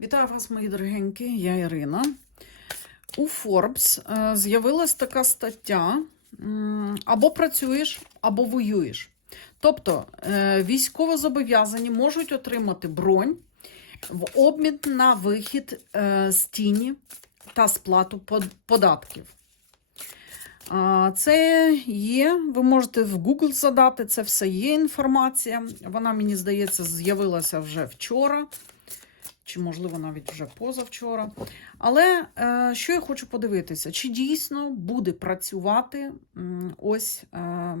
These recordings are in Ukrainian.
Вітаю вас, мої дорогенькі, я Ірина. У Forbes е, з'явилась така стаття: або працюєш, або воюєш. Тобто е, військовозобов'язані можуть отримати бронь в обмін на вихід е, з тіні та сплату податків. Це є, ви можете в Google задати, це все є інформація. Вона, мені здається, з'явилася вже вчора, чи, можливо, навіть вже позавчора. Але е, що я хочу подивитися, чи дійсно буде працювати ось, е,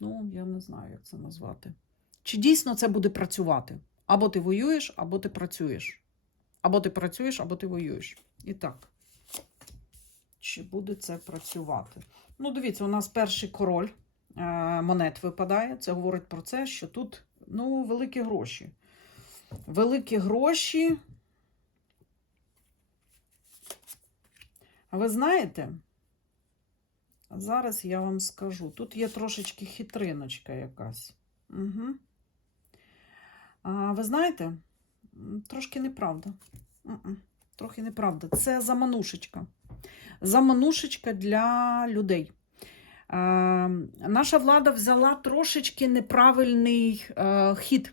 ну, я не знаю, як це назвати. Чи дійсно це буде працювати? Або ти воюєш, або ти працюєш. Або ти працюєш, або ти воюєш. І так. Чи буде це працювати? Ну, дивіться, у нас перший король е, монет випадає. Це говорить про це, що тут ну, великі гроші. Великі гроші. Ви знаєте? Зараз я вам скажу. Тут є трошечки хитриночка якась. Угу. А, ви знаєте, трошки неправда. Трохи неправда. Це заманушечка. Заманушечка для людей. Е, наша влада взяла трошечки неправильний е, хід.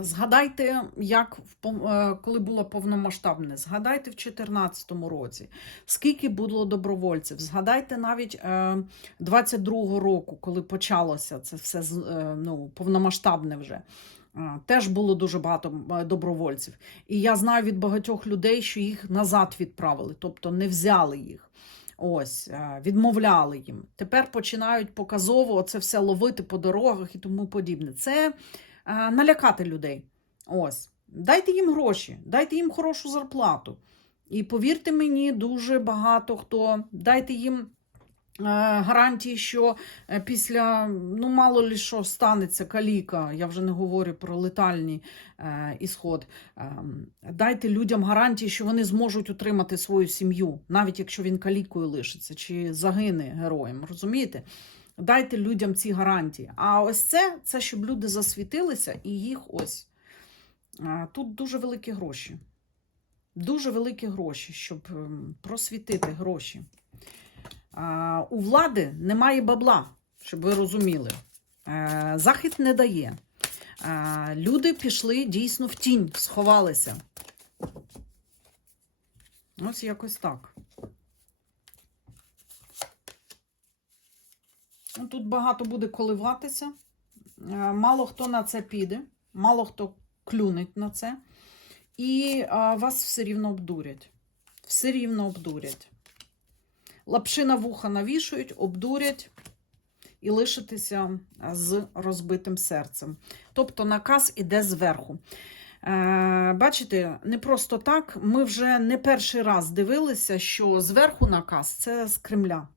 Згадайте, як е, коли було повномасштабне, згадайте в 2014 році, скільки було добровольців. Згадайте навіть е, 22-го року, коли почалося це все е, ну, повномасштабне вже. Е, Теж було дуже багато е, добровольців. І я знаю від багатьох людей, що їх назад відправили, тобто не взяли їх. Ось, е, відмовляли їм. Тепер починають показово це все ловити по дорогах і тому подібне. Це е, налякати людей. Ось. Дайте їм гроші, дайте їм хорошу зарплату. І повірте мені, дуже багато хто дайте їм. е, Гарантії, що е, після, ну, мало ли що станеться каліка, я вже не говорю про летальний е, ісход. Ем, Дайте людям гарантії, що вони зможуть утримати свою сім'ю, навіть якщо він калікою лишиться чи загине героєм. Розумієте? Дайте людям ці гарантії. А ось це, це щоб люди засвітилися і їх ось. Тут дуже великі гроші. Дуже великі гроші, щоб ем, просвітити гроші. У влади немає бабла, щоб ви розуміли. Е, Захід не дає. Е, Люди пішли дійсно в тінь, сховалися. Ось якось так. Тут багато буде коливатися. Е, Мало хто на це піде, мало хто клюнеть на це. І а, вас все рівно обдурять. Все рівно обдурять. Лапши на вуха навішують, обдурять і лишитися з розбитим серцем. Тобто наказ іде зверху. Е, бачите, не просто так. Ми вже не перший раз дивилися, що зверху наказ це з Кремля.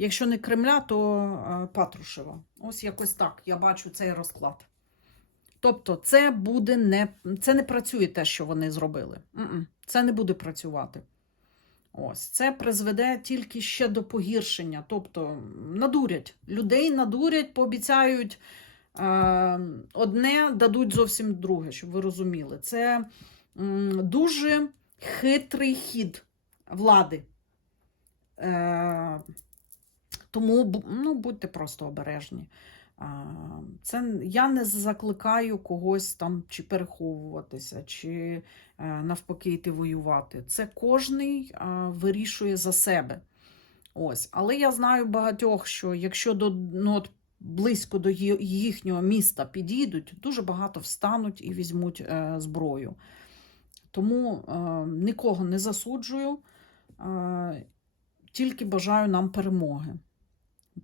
Якщо не Кремля, то е, Патрушева. Ось якось так. Я бачу цей розклад. Тобто, це буде не це не працює те, що вони зробили. Це не буде працювати. Ось це призведе тільки ще до погіршення. Тобто надурять людей, надурять, пообіцяють е, одне, дадуть зовсім друге, щоб ви розуміли. Це м, дуже хитрий хід влади. Е, тому ну, будьте просто обережні. Це я не закликаю когось там чи переховуватися, чи е, навпаки йти воювати. Це кожний вирішує за себе. Ось. Але я знаю багатьох, що якщо до ну, от, близько до їхнього міста підійдуть, дуже багато встануть і візьмуть е, зброю. Тому е, нікого не засуджую, е, тільки бажаю нам перемоги.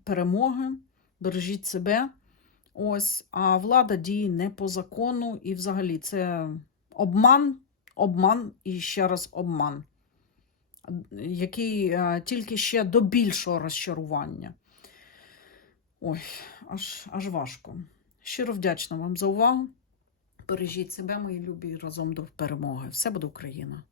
Перемоги бережіть себе. Ось, а влада діє не по закону, і взагалі це обман, обман і ще раз обман, який е, тільки ще до більшого розчарування. Ой, аж, аж важко. Щиро вдячна вам за увагу. Бережіть себе, мої любі, разом до перемоги. Все буде Україна!